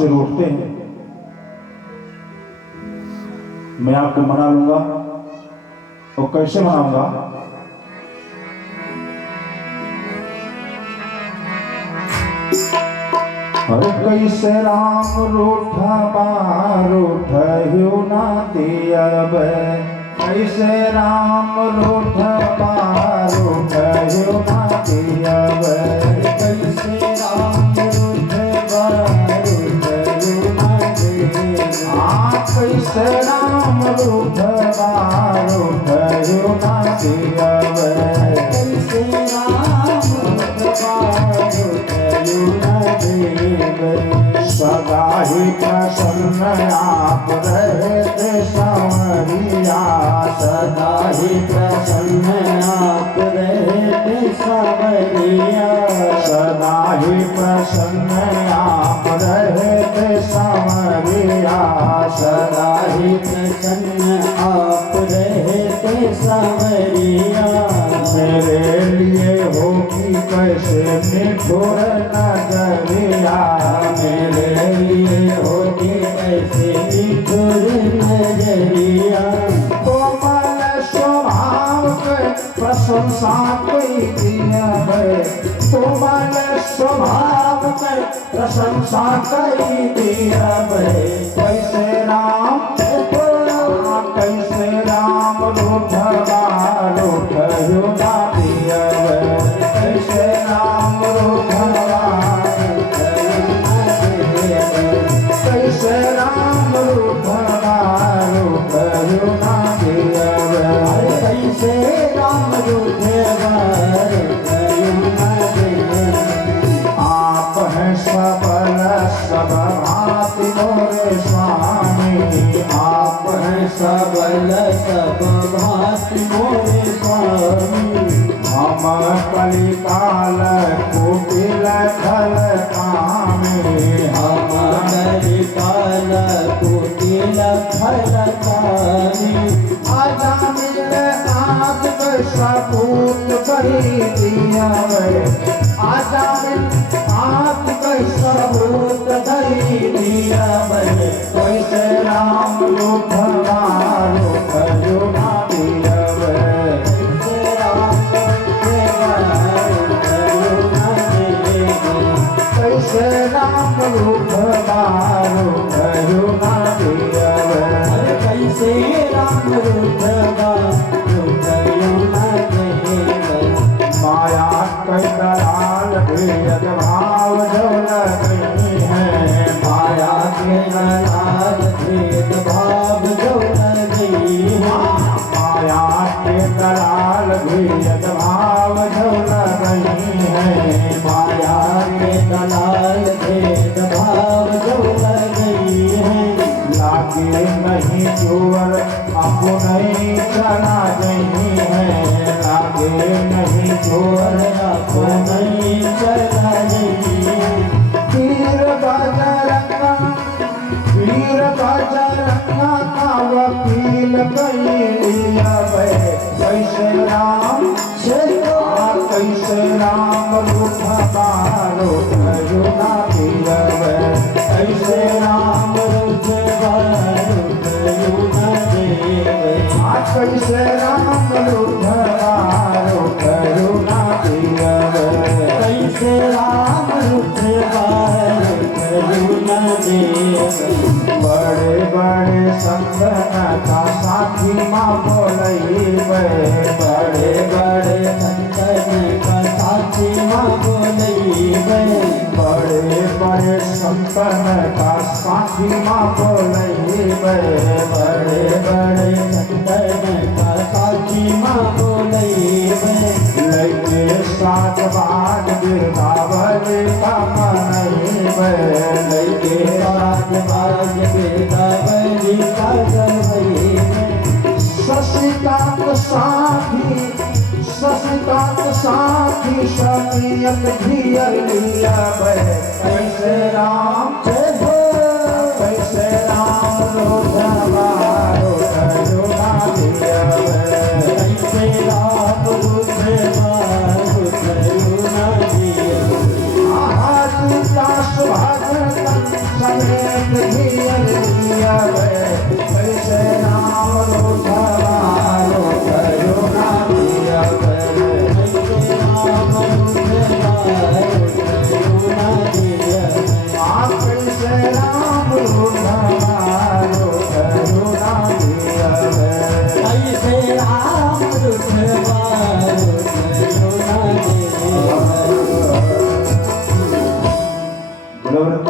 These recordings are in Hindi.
से रूठते हैं, मैं आपको मना लूंगा। और कैसे मनाऊंगा? अरे कैसे राम रूठा रूठहु ना दियब, कैसे राम रूठा रूठहु ना दियब, कैसे राम रूठबा रूठहु ना दियब। कैसे राम रूठबा रूठहु ना दियब, कैसे राम रूठबा रूठहु ना दियब। सदा ही प्रसन्न आप रहते सांवरिया, सदा ही प्रसन्न आप रहते सांवरिया, सदा ही प्रसन्न आप रहते सांवरिया, सदा ही प्रसन्न आप रहते सांवरिया। मेरे लिए होगी कैसे निठुर नजरिया, मेरे लिए होगी कैसे निठुर नजरिया। कोमल स्वभाव के प्रशंसा कोई दियब, कोमल स्वभाव के प्रशंसा कोई दियब, कैसे राम कैसे राम रूठबा रूठहु ना दियब, कैसे राम रूठबा रूठहु ना दियब, कैसे राम रूठबा रूठहु ना दियब, कैसे राम रूठबा रूठहु ना दियब। आप हैं सबल सब भांति मोरे स्वामी, आप हैं सबल सब भांति मोरे स्वामी। हम कलिकाल कुटिल खल कामी, हम कलिकाल कुटिल खल कामी। अजामिल आग सपूत कही दियब, अजामिल आग सबूत कही दियब, कैसे राम रूठबा रूठहु ना दियब, कैसे राम रूठबा रूठहु ना दियब। कैसे राम रूठबा रूठहु ना दियब, कैसे राम रूठबा रूठहु ना दियब। माया कई दलाल भेद भाव जो नहीं है, माया के दलाल भेद भाव जो नहीं है। माया के दलाल भेद भाव जो नहीं है, माया के दलाल भेद भाव जो नहीं है। लागे नहीं जोर अब नहीं चला नहीं है, लागे नहीं जोर अब नहीं चला नहीं है। वीर बजरंगा का वकील कैलियब, कैसे राम कैसे राम रूठबा रूठहु ना दियब, कैसे राम रूठबा रूठहु ना दियब। कैसे राम रूठबा रूठहु ना दियब, कैसे राम रूठबा रूठहु ना दियब। बड़े बड़े संतन का साथी माँ बोलैबे, बड़े बड़े संतन का साथी माँ बोलैबे। बड़े बड़े संतन का साथी माँ बोलैबे, बड़े बड़े संतन का साथी माँ बोलैबे। लैके साथ बाग बिरदावली का मनैबे, लैके साथ बाग बिरदावली का मनैबे। शशिकांत साथी शनियत धियलियब, कैसे राम कैसे राम रूठबा रूठहु ना दियब, कैसे राम रूठबा रूठहु ना दियब। आहा दास भगतन सने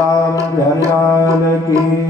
वृंदावन बिहारी लाल की